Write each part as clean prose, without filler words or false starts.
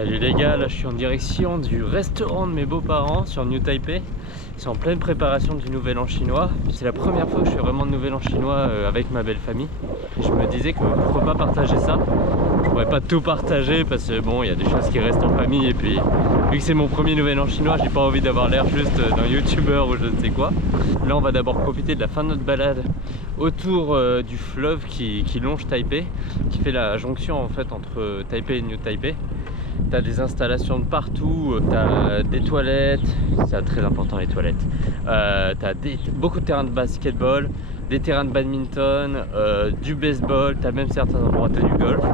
Salut les gars, là je suis en direction du restaurant de mes beaux-parents sur New Taipei. Ils sont en pleine préparation du Nouvel An chinois. C'est la première fois que je fais vraiment de Nouvel An chinois avec ma belle famille. Et je me disais que pourquoi pas partager ça. Je pourrais pas tout partager parce que bon, il y a des choses qui restent en famille. Et puis vu que c'est mon premier Nouvel An chinois, j'ai pas envie d'avoir l'air juste d'un youtubeur ou je ne sais quoi. Là on va d'abord profiter de la fin de notre balade autour du fleuve qui longe Taipei, qui fait la jonction en fait entre Taipei et New Taipei. T'as des installations de partout, t'as des toilettes, c'est très important les toilettes, t'as beaucoup de terrains de basketball, des terrains de badminton, du baseball, t'as même certains endroits t'as du golf.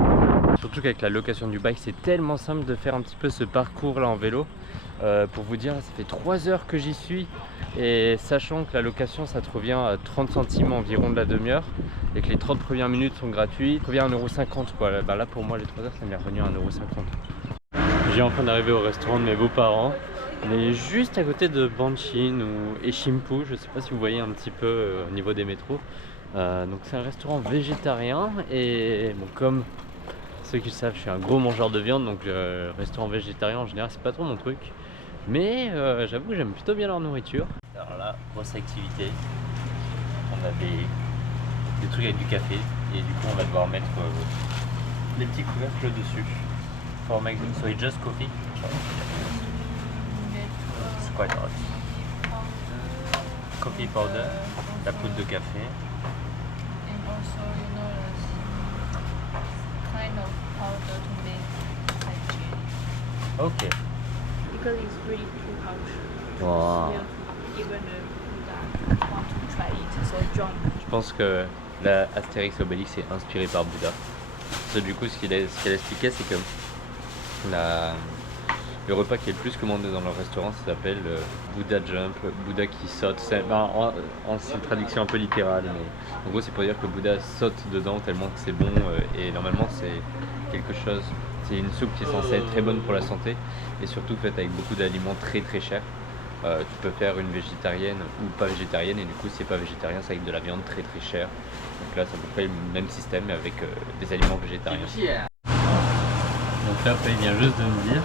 Surtout qu'avec la location du bike c'est tellement simple de faire un petit peu ce parcours là en vélo. Pour vous dire, ça fait 3 heures que j'y suis et sachant que la location ça te revient à 30 centimes environ de la demi-heure et que les 30 premières minutes sont gratuites, ça revient à 1,50 € quoi. Bah là pour moi les 3 heures ça m'est revenu à 1,50 €. J'ai enfin d'arriver au restaurant de mes beaux-parents. On est juste à côté de Banshin ou Eshimpu, je sais pas si vous voyez un petit peu au niveau des métros. Donc c'est un restaurant végétarien et bon, comme ceux qui le savent, je suis un gros mangeur de viande, donc restaurant végétarien en général c'est pas trop mon truc. Mais j'avoue que j'aime plutôt bien leur nourriture. Alors là, grosse activité. On a des trucs avec du café et du coup on va devoir mettre les petits couvercles dessus. For make them, so it's just coffee. It's quite hot. Coffee powder, la poudre de café. And also, you know, kind of powder to make like jelly. Ok. Because it's really too harsh. Wow. Even if you want to try it, so jump. Je pense que la Astérix Obélix est inspirée par Bouddha. So, du coup, ce qu'elle expliquait, c'est que le repas qui est le plus commandé dans leur restaurant, ça s'appelle Bouddha Jump, Bouddha qui saute. C'est une traduction un peu littérale, mais en gros c'est pour dire que Bouddha saute dedans tellement que c'est bon et normalement c'est quelque chose, c'est une soupe qui est censée être très bonne pour la santé et surtout faite avec beaucoup d'aliments très très chers. Tu peux faire une végétarienne ou pas végétarienne et du coup si c'est pas végétarien c'est avec de la viande très très chère. Donc là c'est à peu près le même système mais avec des aliments végétariens. Donc là après il vient juste de me dire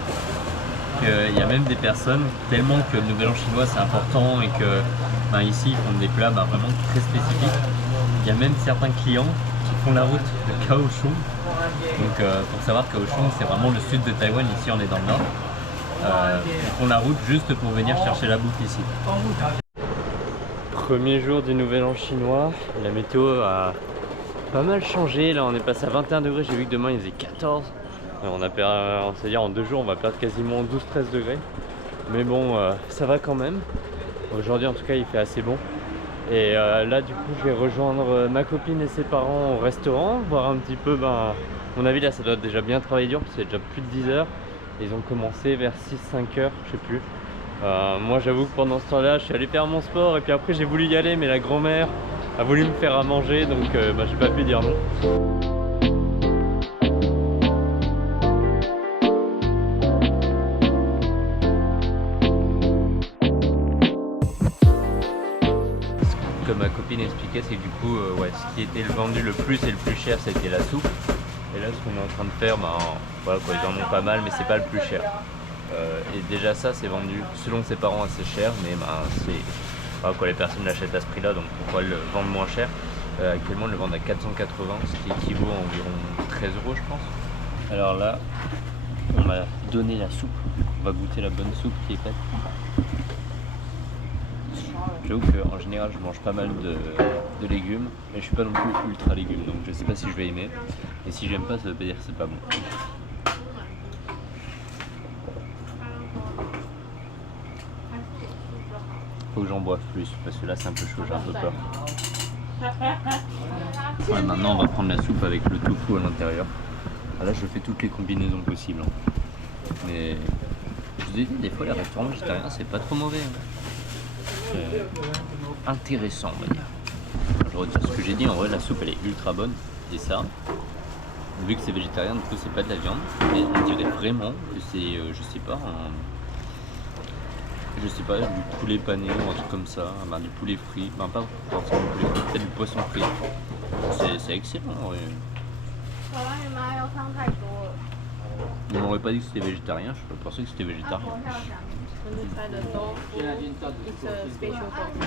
qu'il y a même des personnes, tellement que le Nouvel An chinois c'est important et que ici ils font des plats vraiment très spécifiques. Il y a même certains clients qui font la route de Kaohsiung. Donc pour savoir Kaohsiung c'est vraiment le sud de Taïwan, ici on est dans le nord. Ils font la route juste pour venir chercher la bouffe ici. Premier jour du Nouvel An chinois, la météo a pas mal changé. Là on est passé à 21 degrés, j'ai vu que demain il faisait 14. C'est-à-dire en 2 jours on va perdre quasiment 12-13 degrés. Mais bon, ça va quand même. Aujourd'hui en tout cas il fait assez bon. Et là du coup je vais rejoindre ma copine et ses parents au restaurant, voir un petit peu, à mon avis là ça doit déjà bien travailler dur parce que c'est déjà plus de 10 heures. Ils ont commencé vers 6-5 heures, je sais plus. Moi j'avoue que pendant ce temps-là je suis allé faire mon sport et puis après j'ai voulu y aller mais la grand-mère a voulu me faire à manger donc j'ai pas pu dire non. Comme ma copine expliquait, c'est que du coup ce qui était vendu le plus et le plus cher c'était la soupe. Et là ce qu'on est en train de faire, voilà, quoi, ils en ont pas mal mais c'est pas le plus cher. Et déjà ça c'est vendu selon ses parents assez cher, mais voilà, quoi, les personnes l'achètent à ce prix là, donc pourquoi le vendre moins cher. Actuellement ils le vendent à 480, ce qui équivaut à environ 13 € je pense. Alors là on m'a donné la soupe, on va goûter la bonne soupe qui est faite. J'avoue qu'en général je mange pas mal de légumes, mais je suis pas non plus ultra légumes, donc je sais pas si je vais aimer. Et si j'aime pas, ça veut pas dire que c'est pas bon. Faut que j'en boive plus, parce que là c'est un peu chaud, j'ai un peu peur. Ouais, maintenant on va prendre la soupe avec le tofu à l'intérieur. Là je fais toutes les combinaisons possibles. Mais je vous ai dit, des fois les restaurants végétariens c'est pas trop mauvais. Intéressant on va dire. Je retire ce que j'ai dit, en vrai la soupe elle est ultra bonne. Et ça, vu que c'est végétarien, du coup c'est pas de la viande, mais on dirait vraiment que c'est, je sais pas, du poulet pané ou un truc comme ça, du poulet frit, pas forcément du poulet frit, peut-être du poisson frit. C'est excellent en vrai. On m'aurait pas dit que c'était végétarien, je pensais que c'était végétarien. When you try the tofu, it's a special tofu.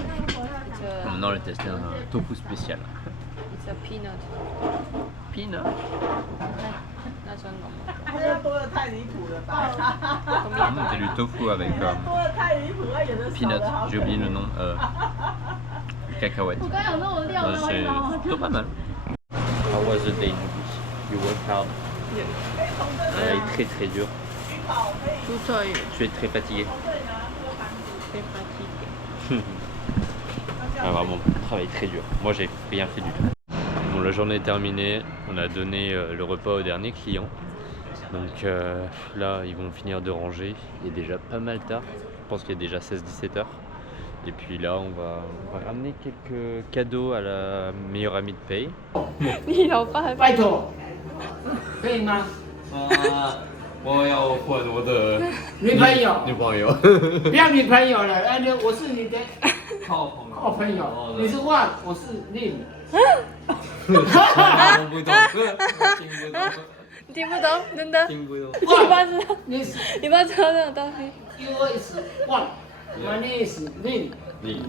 Maintenant, on va tester un tofu spécial. It's a peanut. Peanut. 那算什么？这多的太离谱了吧！ C'est du tofu avec 多的太离谱了，有的少 peanut, 的好 j'ai oublié le nom. Cacahuètes. C'est plutôt pas mal. How was the day? You work hard. Travail très très dur. Tout à Tu es très fatigué. fait fatigué. Ah, vraiment, travail très dur. Moi, j'ai rien fait du tout. Bon, la journée est terminée. On a donné le repas au dernier client. Donc là, ils vont finir de ranger. Il est déjà pas mal tard. Je pense qu'il est déjà 16-17 heures. Et puis là, on va ramener quelques cadeaux à la meilleure amie de Pei. 你老爸拜托，可以吗？我要换我的女朋友，女朋友。不要女朋友了，我是你的好朋友，你是万，我是令。听不懂，听不懂，真的？听不懂。你爸知道？你是你爸知道这种东西？ yours is one, my name is Lin. 你，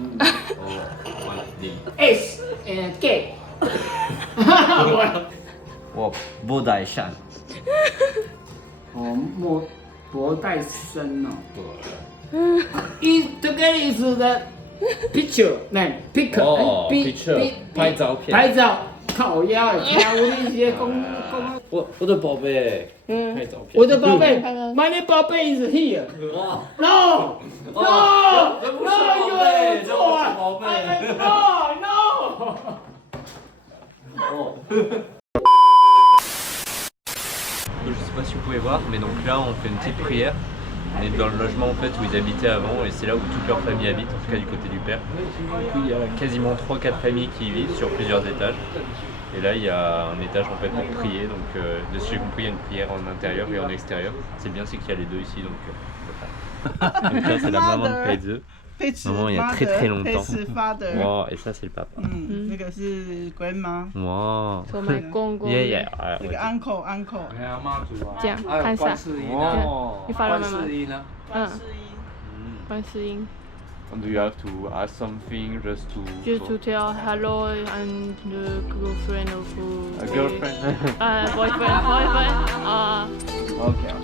你。 S and gay. 我不带上。哦，博代生哦。together is the picture, pick. 哦 picture 拍照片拍照，靠腰，跳舞的一些公。我的宝贝，拍照片。我的宝贝，my name 宝贝 is here. No, no, no, 有错啊！宝贝 No, no. Je sais pas si vous pouvez voir, mais donc là on fait une petite prière. On est dans le logement en fait où ils habitaient avant et c'est là où toute leur famille habite, en tout cas du côté du père. Du coup il y a quasiment 3-4 familles qui y vivent sur plusieurs étages. Et là il y a un étage en fait pour prier, donc de ce que j'ai compris il y a une prière en intérieur et en extérieur. C'est bien c'est qu'il y a les deux ici donc voilà. Donc là c'est la maman de Peize. 佩慈 Maman il y a très très longtemps. 佩慈 father， Wow, et ça c'est le papa. 那个是 grandma， Wow. 说买公公 Yeah, yeah. 那个 uncle， 这样看啥？哦你发了吗？嗯，是观世音。 Do you have to ask something just to... Just to tell hello and the girlfriend of A girlfriend? boyfriend. Okay.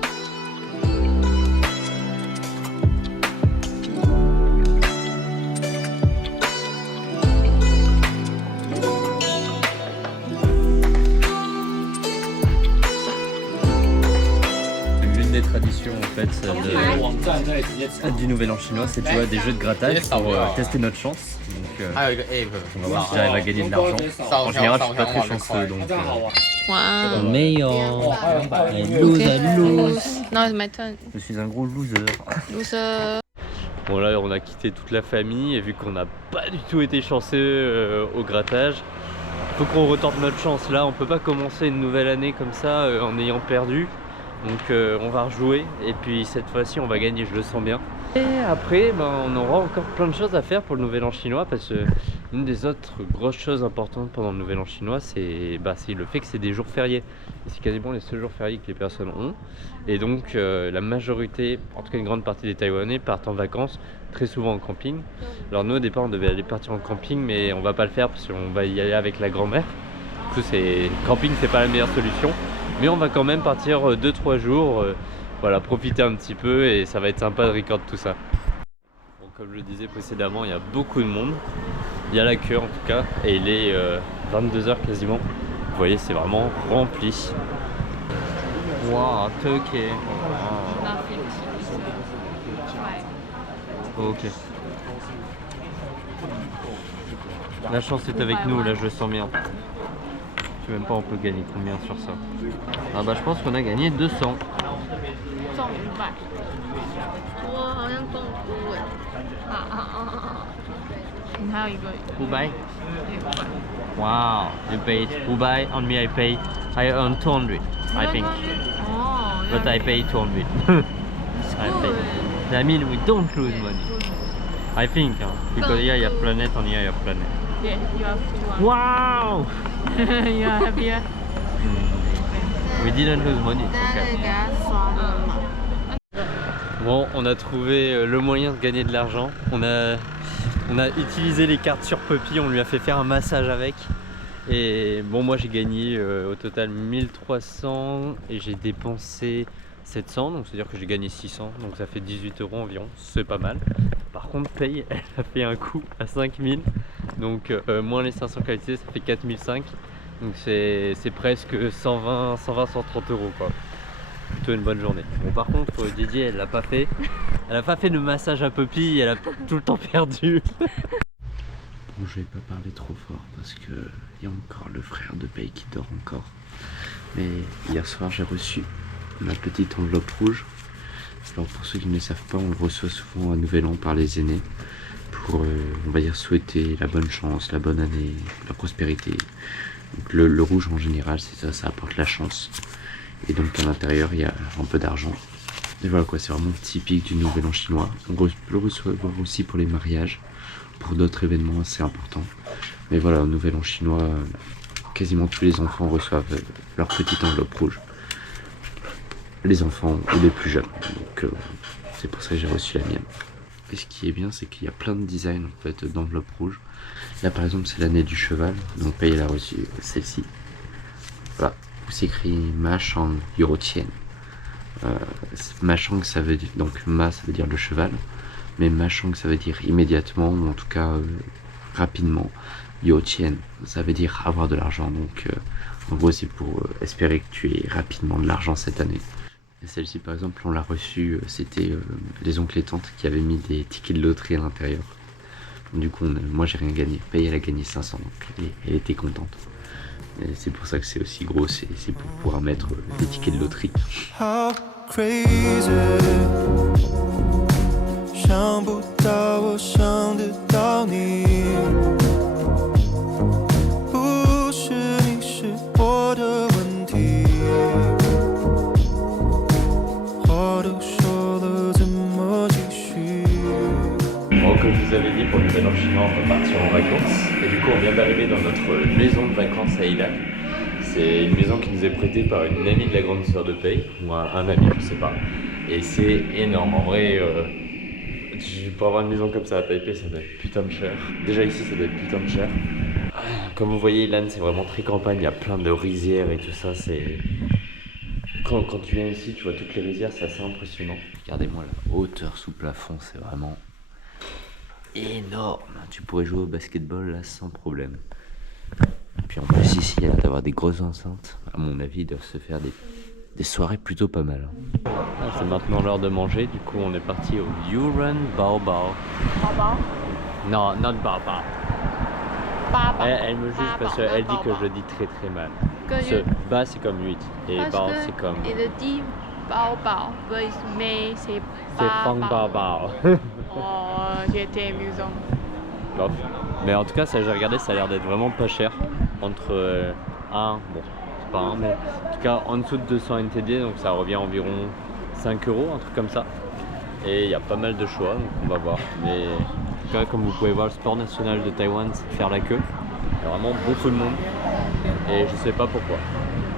L'une des traditions en fait du Nouvel An chinois, c'est tu vois des jeux de grattage pour tester notre chance. Donc on va voir si j'arrive à gagner de l'argent. En général, je suis pas très chanceux donc. Wow. Meilleur. Now it's my turn. Je suis un gros loser. Loser. Bon là on a quitté toute la famille et vu qu'on n'a pas du tout été chanceux au grattage, il faut qu'on retente notre chance. Là on peut pas commencer une nouvelle année comme ça en ayant perdu. Donc on va rejouer et puis cette fois-ci on va gagner, je le sens bien. Et après on aura encore plein de choses à faire pour le Nouvel An chinois parce que une des autres grosses choses importantes pendant le Nouvel An chinois c'est le fait que c'est des jours fériés. C'est quasiment les seuls jours fériés que les personnes ont. Et donc la majorité, en tout cas une grande partie des Taïwanais partent en vacances, très souvent en camping. Alors nous au départ on devait aller partir en camping mais on va pas le faire parce qu'on va y aller avec la grand-mère. Du coup camping c'est pas la meilleure solution. Mais on va quand même partir 2-3 jours, voilà, profiter un petit peu et ça va être sympa de record tout ça. Bon, comme je le disais précédemment, il y a beaucoup de monde, il y a la queue en tout cas, et il est 22 h quasiment. Vous voyez, c'est vraiment rempli. Waouh, ok. Ok. La chance est avec nous, là je le sens bien. Je sais même pas on peut gagner combien sur ça. Ah bah je pense qu'on a gagné 200. 中500。我好像中5哎。你还有一个。500. Wow, you paid 500, on me I pay. I earned 200, I think. Oh. But I pay 200. I pay. That means we don't lose money. I think, because here you have planet and here you have planet. Yeah, you have 200. Wow! You are happier? We didn't lose money. 大家可以给他刷那个码。 Bon, on a trouvé le moyen de gagner de l'argent. On a utilisé les cartes sur Puppy, on lui a fait faire un massage avec. Et bon, moi j'ai gagné au total 1300 et j'ai dépensé 700, donc c'est à dire que j'ai gagné 600, donc ça fait 18 € environ, c'est pas mal. Par contre, Paye, elle a fait un coup à 5000, donc moins les 500 qualités, ça fait 4005, donc c'est presque 120, 130 € quoi. Plutôt une bonne journée. Bon, par contre, Didier, elle l'a pas fait. Elle a pas fait de massage à Puppy, elle a tout le temps perdu. Bon, je vais pas parler trop fort parce que il y a encore le frère de Paye qui dort encore. Mais hier soir, j'ai reçu ma petite enveloppe rouge. Alors pour ceux qui ne le savent pas, on le reçoit souvent à Nouvel An par les aînés pour, on va dire, souhaiter la bonne chance, la bonne année, la prospérité. Donc le rouge en général, c'est ça, ça apporte la chance. Et donc à l'intérieur, il y a un peu d'argent. Et voilà quoi, c'est vraiment typique du Nouvel An chinois. On peut le recevoir aussi pour les mariages, pour d'autres événements assez importants. Mais voilà, au Nouvel An chinois, quasiment tous les enfants reçoivent leur petite enveloppe rouge. Les enfants ou les plus jeunes. Donc c'est pour ça que j'ai reçu la mienne. Et ce qui est bien, c'est qu'il y a plein de designs en fait d'enveloppes rouges. Là par exemple, c'est l'année du cheval. Donc Paye, elle a reçu celle-ci. Voilà, où c'est écrit Ma Shang Yurotian. Ma Shang, ça veut dire, donc Ma, ça veut dire le cheval. Mais Ma Shang, ça veut dire immédiatement, ou en tout cas rapidement. Yurotian, ça veut dire avoir de l'argent. Donc en gros, c'est pour espérer que tu aies rapidement de l'argent cette année. Et celle-ci par exemple, on l'a reçue, c'était les oncles et tantes qui avaient mis des tickets de loterie à l'intérieur. Du coup, moi j'ai rien gagné. Paye, elle a gagné 500, donc elle était contente. Et c'est pour ça que c'est aussi gros, c'est pour pouvoir mettre des tickets de loterie. How crazy. 想不到我想得到你，不是你是我的问题，话都说了怎么继续。 Bon, comme je vous avais dit, pour le Nouvel An chinois, on va partir en vacances. Et du coup, on vient d'arriver dans notre maison de vacances à Ilan. C'est une maison qui nous est prêtée par une amie de la grande sœur de Paye, ou un ami, je sais pas. Et c'est énorme, en vrai. Pour avoir une maison comme ça à Taipei, ça doit être putain de cher. Déjà ici, ça doit être putain de cher. Comme vous voyez, Ilan, c'est vraiment très campagne. Il y a plein de rizières et tout ça. C'est quand tu viens ici, tu vois toutes les rizières, c'est assez impressionnant. Regardez-moi la hauteur sous plafond, c'est vraiment énorme. Tu pourrais jouer au basketball là sans problème. Et puis en plus ici, il y a d'avoir des grosses enceintes. À mon avis, ils doivent se faire des soirées plutôt pas mal. C'est maintenant l'heure de manger, du coup on est parti au Yuran Bao Bao. Bao bao? Non, not Bao Bao. Ba bao. Elle me juge parce qu'elle dit que je dis très très mal. Ce Ba c'est comme 8 et Bao c'est comme... Il dit Bao bao, mais c'est C'est Fang Bao Bao. Oh, j'étais amusant. Bon. Mais en tout cas, ça j'ai regardé, ça a l'air d'être vraiment pas cher. Entre 1, bon, c'est pas 1, mais en tout cas en dessous de 200 NTD, donc ça revient environ 5 €, un truc comme ça. Et il y a pas mal de choix, donc on va voir. Mais en tout cas, comme vous pouvez voir, le sport national de Taïwan, c'est de faire la queue. Il y a vraiment beaucoup de monde. Et je sais pas pourquoi.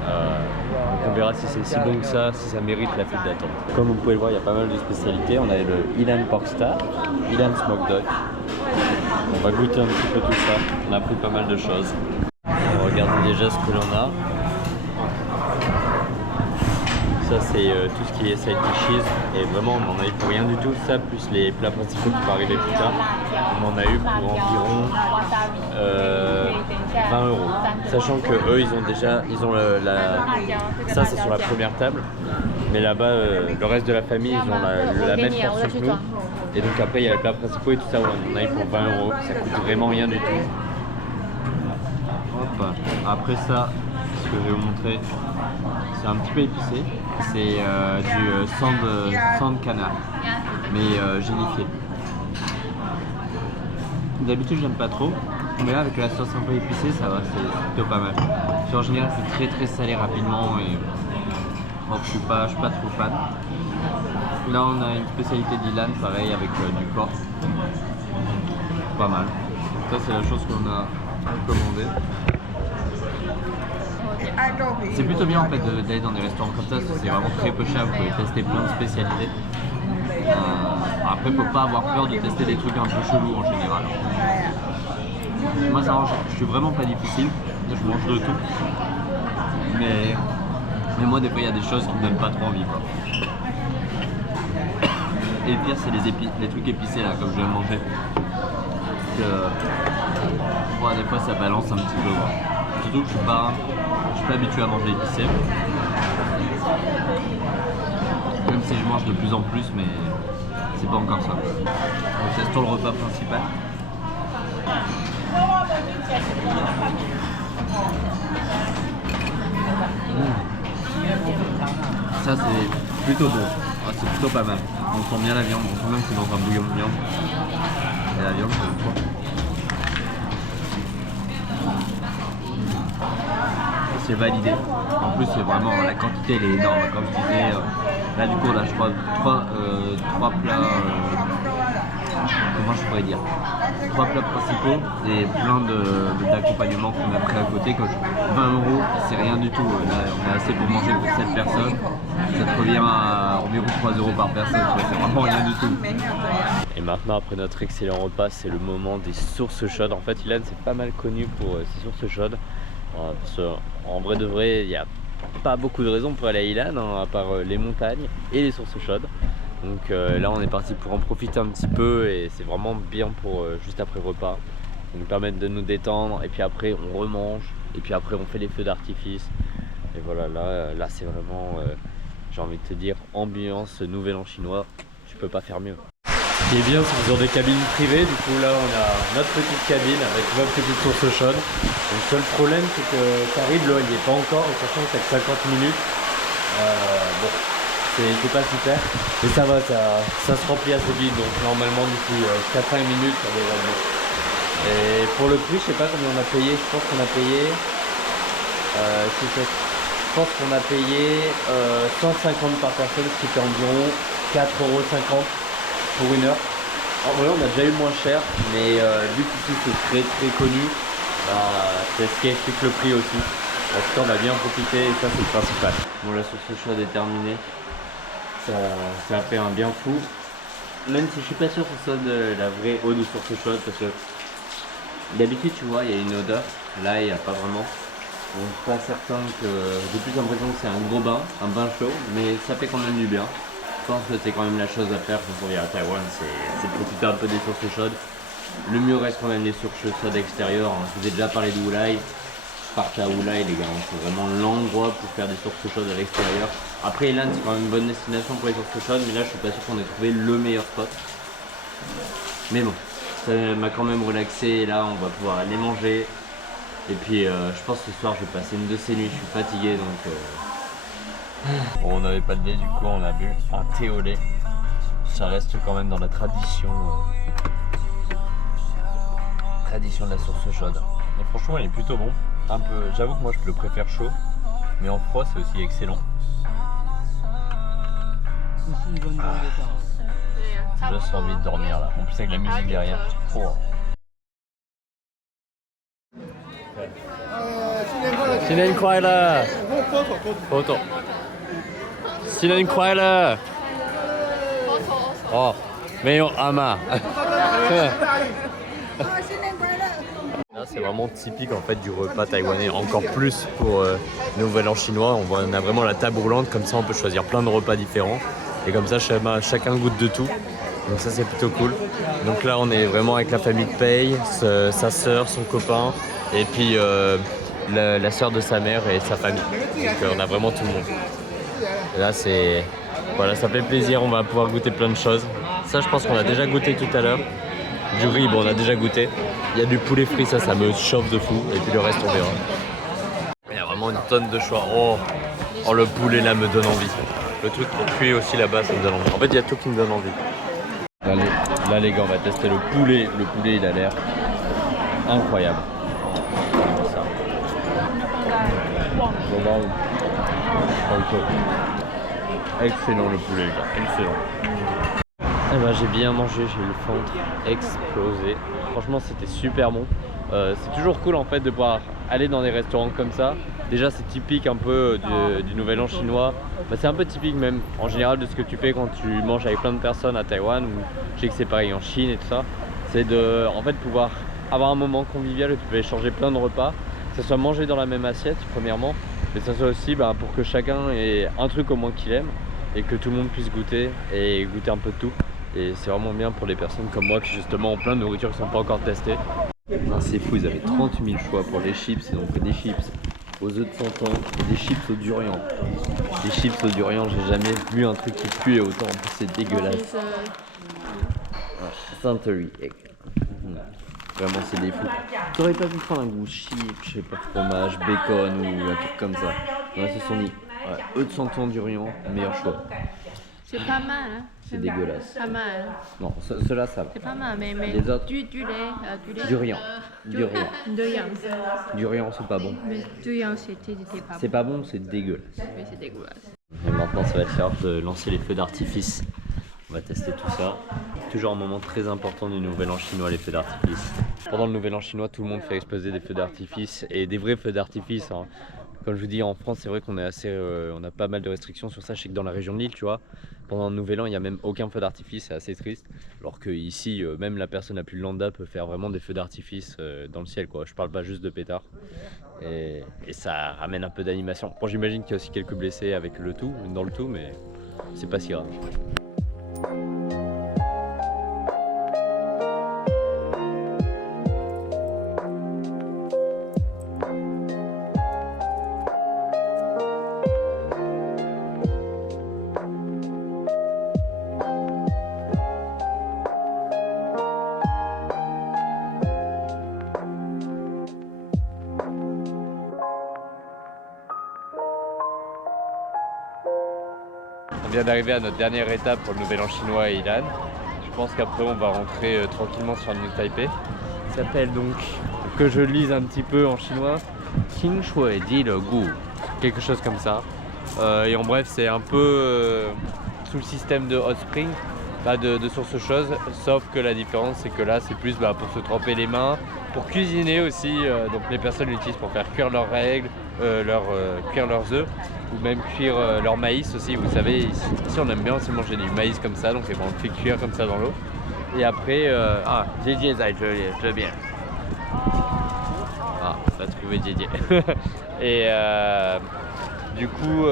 Donc on verra si c'est si bon que ça, si ça mérite la file d'attente. Comme vous pouvez le voir, il y a pas mal de spécialités. On a le Ilan Pork Star, Ilan Smoke Dog. On va goûter un petit peu tout ça. On a pris pas mal de choses. On regarde déjà ce que l'on a. Ça c'est tout ce qui est side dishes et vraiment on en a eu pour rien du tout. Ça plus les plats principaux qui vont arriver plus tard. On en a eu pour environ 20 €. Sachant que eux ils ont ça c'est sur la première table. Mais là-bas le reste de la famille ils ont la même portion que nous. Et donc après il y a les plats principaux et tout ça, on en a eu pour 20 €. Ça coûte vraiment rien du tout. Hop. Après ça, ce que je vais vous montrer, c'est un petit peu épicé. C'est du sang de canard, mais gélifié. D'habitude j'aime pas trop, mais là avec la sauce un peu épicée ça va, c'est plutôt pas mal. En général c'est très salé rapidement et bon, je suis pas trop fan. Là on a une spécialité d'Ilan, pareil avec du porc. Pas mal. Ça c'est la chose qu'on a commandé. C'est plutôt bien en fait d'aller dans des restaurants comme ça, parce que c'est vraiment très peu cher, vous pouvez tester plein de spécialités. Après, faut pas avoir peur de tester des trucs un peu chelous en général. Moi ça range, je suis vraiment pas difficile, je mange de tout. Mais moi des fois il y a des choses qui me donnent pas trop envie quoi. Et le pire c'est les trucs épicés là comme je viens de manger. Ouais, des fois ça balance un petit peu quoi. Surtout que je suis pas habitué à manger épicé. Même si je mange de plus en plus, mais c'est pas encore ça. Donc testons le repas principal. Ça c'est plutôt bon. Ah, c'est plutôt pas mal. On sent bien la viande, on sent même que c'est dans un bouillon de viande. Et la viande c'est bon. C'est validé. En plus c'est vraiment la quantité elle est énorme. Comme je disais, là du coup on a je crois 3 plats. Comment je pourrais dire, 3 plats principaux et plein d'accompagnements qu'on a pris à côté. Comme 20 €, c'est rien du tout. Là on a assez pour manger pour 7 personnes. Ça te revient à environ 3 € par personne. C'est vraiment rien du tout. Et maintenant, après notre excellent repas, c'est le moment des sources chaudes. En fait, Ilan c'est pas mal connu pour ses sources chaudes. Parce qu'en vrai de vrai, il n'y a pas beaucoup de raisons pour aller à Ilan, hein, à part les montagnes et les sources chaudes. Donc là on est parti pour en profiter un petit peu et c'est vraiment bien pour juste après le repas. Ça nous permet de nous détendre et puis après on remange et puis après on fait les feux d'artifice. Et voilà, là c'est vraiment, j'ai envie de te dire, ambiance nouvel an chinois, tu peux pas faire mieux. Ce qui est bien, c'est qu'ils ont des cabines privées, du coup là on a notre petite cabine avec notre petite source chaude. Le seul problème c'est que Carib là il n'y est pas encore, et sachant que c'est que 50 minutes, bon c'est pas super. Et ça va, ça se remplit assez vite, donc normalement d'ici 4-5 minutes ça devrait être bon. Et pour le prix, je sais pas combien on a payé, je pense qu'on a payé, je pense qu'on a payé 150 par personne, ce qui fait environ 4,50 € pour une heure. En vrai on a déjà eu moins cher, mais vu qu'ici c'est très très connu, c'est ce qui explique le prix aussi. En tout cas on a bien profité et ça c'est le principal. Bon, la source chaude est terminée. Ça a fait un bien fou. Même si je suis pas sûr que ce soit de la vraie eau de source chaude, parce que d'habitude tu vois il y a une odeur, là il n'y a pas vraiment. Donc pas certain que... J'ai plus l'impression que c'est un gros bain, un bain chaud, mais ça fait quand même du bien. Je pense que c'est quand même la chose à faire quand on vient à Taïwan, c'est de profiter un peu des sources chaudes. Le mieux reste quand même les sources chaudes extérieures. Hein. Je vous ai déjà parlé de Wulai. Partez à Wulai les gars, c'est vraiment l'endroit pour faire des sources chaudes à l'extérieur. Après Ilan c'est quand même une bonne destination pour les sources chaudes, mais là je suis pas sûr qu'on ait trouvé le meilleur spot. Mais bon, ça m'a quand même relaxé et là on va pouvoir aller manger. Et puis je pense que ce soir je vais passer une de ces nuits, je suis fatigué donc... Bon, on n'avait pas de lait, du coup on a bu un thé au lait. Ça reste quand même dans la tradition de la source chaude. Mais franchement il est plutôt bon. Un peu, j'avoue que moi je le préfère chaud, mais en froid c'est aussi excellent. Je sens envie de dormir là, en plus avec la musique derrière. Oh.新年快乐 Photo 新年快乐 Oh 没有阿嬷 Là c'est vraiment typique en fait du repas taïwanais, encore plus pour Nouvel An chinois. On a vraiment la table roulante, comme ça on peut choisir plein de repas différents. Et comme ça chacun goûte de tout. Donc ça c'est plutôt cool. Donc là on est vraiment avec la famille de Pei, sa sœur, son copain, et puis la sœur de sa mère et sa famille. Donc on a vraiment tout le monde. Et là c'est... Voilà, ça fait plaisir, on va pouvoir goûter plein de choses. Ça je pense qu'on a déjà goûté tout à l'heure. Du riz, bon on a déjà goûté. Il y a du poulet frit, ça me chauffe de fou. Et puis le reste on verra. Il y a vraiment une tonne de choix. Oh, le poulet là me donne envie. Le truc cuit aussi là-bas ça me donne envie. En fait il y a tout qui me donne envie. Là les gars on va tester le poulet. Le poulet il a l'air incroyable. Ça. Excellent le poulet les gars, excellent. Eh ben, j'ai bien mangé, j'ai eu le ventre explosé. Franchement, c'était super bon. C'est toujours cool en fait de pouvoir aller dans des restaurants comme ça. Déjà, c'est typique un peu du Nouvel An chinois. Bah, c'est un peu typique même en général de ce que tu fais quand tu manges avec plein de personnes à Taïwan. Ou je sais que c'est pareil en Chine et tout ça. C'est de en fait pouvoir avoir un moment convivial où tu peux échanger plein de repas. Que ce soit manger dans la même assiette premièrement, mais que ce soit aussi pour que chacun ait un truc au moins qu'il aime et que tout le monde puisse goûter et goûter un peu de tout. Et c'est vraiment bien pour les personnes comme moi qui justement ont plein de nourriture qui ne sont pas encore testées. Ah, c'est fou, ils avaient 30 000 choix pour les chips. Ils ont fait des chips aux œufs de santon et des chips au durian. Les chips au durian, j'ai jamais vu un truc qui puait autant. En plus, c'est dégueulasse. Century egg. Vraiment, c'est des fous. T'aurais pas pu prendre un goût chips, je sais pas, fromage, bacon ou un truc comme ça. Non, ils se sont dit, œufs de santon, durian, meilleur choix. C'est pas mal, hein. C'est dégueulasse. Pas mal. Non, ceux-là ça va. C'est pas mal, mais Les autres, du lait. durian. Durian. Durian. C'est pas bon. Mais durian, c'était pas C'est pas bon, c'est dégueulasse. Oui, c'est dégueulasse. Et maintenant, ça va être l'heure de lancer les feux d'artifice. On va tester tout ça. Toujours un moment très important du Nouvel An chinois, les feux d'artifice. Pendant le Nouvel An chinois, tout le monde fait exploser des feux d'artifice et des vrais feux d'artifice. Hein. Comme je vous dis, en France, c'est vrai qu'on est on a pas mal de restrictions sur ça. Je sais que dans la région de Lille, tu vois, pendant le Nouvel An, il n'y a même aucun feu d'artifice, c'est assez triste. Alors que ici, même la personne la plus lambda peut faire vraiment des feux d'artifice dans le ciel, quoi. Je parle pas juste de pétards. Et ça ramène un peu d'animation. Bon, j'imagine qu'il y a aussi quelques blessés avec dans le tout, mais c'est pas si grave. On vient d'arriver à notre dernière étape pour le Nouvel An chinois à Ilan. Je pense qu'après on va rentrer tranquillement sur New Taipei. Ça s'appelle donc, que je lise un petit peu en chinois, Qing Shui Di Le Gu, quelque chose comme ça. Et en bref, c'est un peu sous le système de hot spring, de source chaude, sauf que la différence c'est que là c'est plus pour se tremper les mains, pour cuisiner aussi. Donc les personnes l'utilisent pour faire cuire leurs règles, cuire leurs œufs, ou même cuire leur maïs aussi. Vous savez, ici on aime bien aussi manger du maïs comme ça, donc on le fait cuire comme ça dans l'eau. Et après, JJ Zai, je bien. Ah, on a trouvé JJ. Et du coup,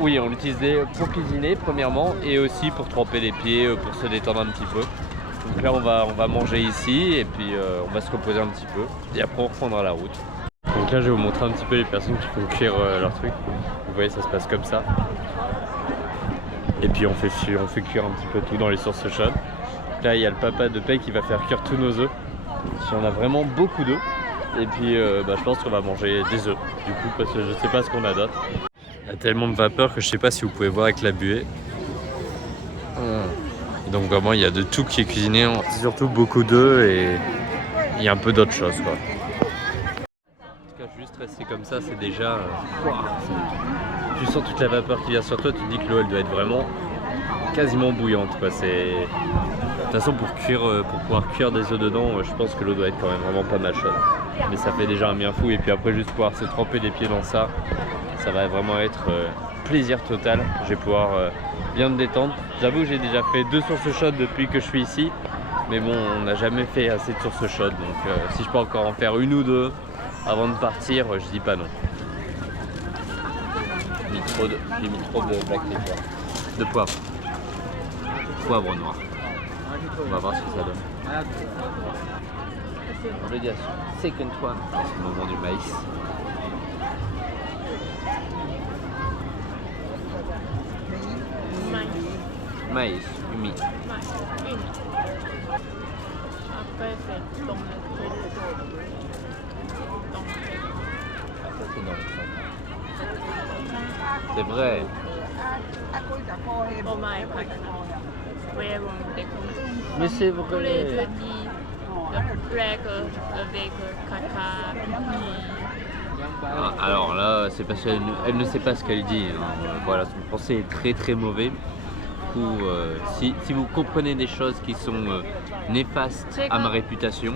oui, on l'utilise pour cuisiner premièrement, et aussi pour tremper les pieds, pour se détendre un petit peu. Donc là, on va manger ici, et puis on va se reposer un petit peu, et après on reprendra la route. Donc là, je vais vous montrer un petit peu les personnes qui font cuire leur truc. Vous voyez, ça se passe comme ça. Et puis on fait cuire un petit peu tout dans les sources chaudes. Là, il y a le papa de Pei qui va faire cuire tous nos œufs. Si on a vraiment beaucoup d'œufs. Et puis je pense qu'on va manger des œufs. Du coup, parce que je sais pas ce qu'on a d'autre. Il y a tellement de vapeur que je sais pas si vous pouvez voir avec la buée. Et donc vraiment, il y a de tout qui est cuisiné. C'est surtout beaucoup d'œufs et il y a un peu d'autres choses, quoi. Juste rester comme ça, c'est déjà tu sens toute la vapeur qui vient sur toi, tu te dis que l'eau elle doit être vraiment quasiment bouillante, quoi. C'est de toute façon pour pouvoir cuire des œufs dedans, je pense que l'eau doit être quand même vraiment pas mal chaude, mais ça fait déjà un bien fou. Et puis après, juste pouvoir se tremper les pieds dans ça, ça va vraiment être plaisir total. Je vais pouvoir bien me détendre. J'avoue, j'ai déjà fait 2 sources chaudes depuis que je suis ici, mais bon, on n'a jamais fait assez de sources chaudes, donc si je peux encore en faire 1 ou 2 avant de partir, je dis pas non. J'ai mis trop de black pepper, de poivre noir. On va voir ce que ça donne. On va dire second one, c'est le moment du maïs. Maïs, umi. Après, c'est dans C'est vrai. Oh my god. Mais c'est Tous vrai. les jeudis, le break avec caca. Alors là, c'est parce qu'elle ne sait pas ce qu'elle dit. Hein. Voilà, son français est très très mauvais. coup, si vous comprenez des choses qui sont néfastes à ma réputation,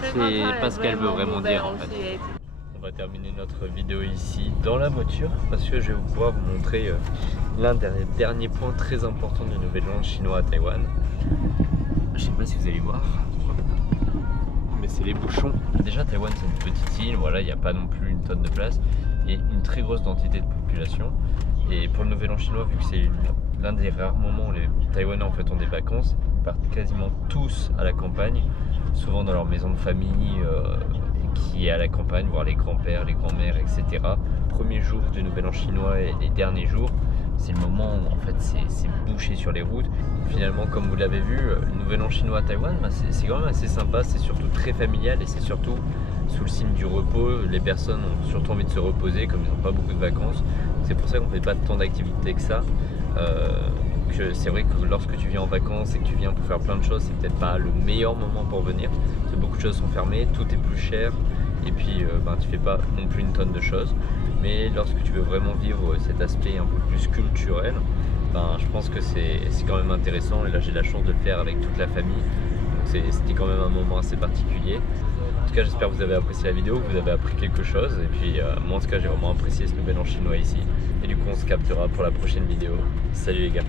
c'est pas ce qu'elle veut vraiment dire en fait. On va terminer notre vidéo ici dans la voiture parce que je vais pouvoir vous montrer l'un des derniers points très importants du Nouvel An chinois à Taïwan. Je sais pas si vous allez voir, mais c'est les bouchons. Déjà Taïwan c'est une petite île, voilà, il n'y a pas non plus une tonne de place et une très grosse densité de population. Et pour le Nouvel An chinois, vu que c'est l'un des rares moments où les Taïwanais en fait ont des vacances, ils partent quasiment tous à la campagne, souvent dans leur maison de famille qui est à la campagne, voir les grands-pères, les grands-mères, etc. Premier jour du Nouvel An chinois et les derniers jours, c'est le moment où en fait c'est bouché sur les routes. Finalement, comme vous l'avez vu, le Nouvel An chinois à Taïwan, bah, c'est quand même assez sympa, c'est surtout très familial et c'est surtout sous le signe du repos. Les personnes ont surtout envie de se reposer comme ils n'ont pas beaucoup de vacances. C'est pour ça qu'on fait pas tant d'activités que ça. C'est vrai que lorsque tu viens en vacances et que tu viens pour faire plein de choses, c'est peut-être pas le meilleur moment pour venir. Parce que beaucoup de choses sont fermées, tout est plus cher et puis tu fais pas non plus une tonne de choses. Mais lorsque tu veux vraiment vivre cet aspect un peu plus culturel, je pense que c'est quand même intéressant. Et là j'ai la chance de le faire avec toute la famille. Donc c'était quand même un moment assez particulier. En tout cas j'espère que vous avez apprécié la vidéo, que vous avez appris quelque chose. Et puis moi en tout cas j'ai vraiment apprécié ce Nouvel An chinois ici. Et du coup on se captera pour la prochaine vidéo. Salut les gars.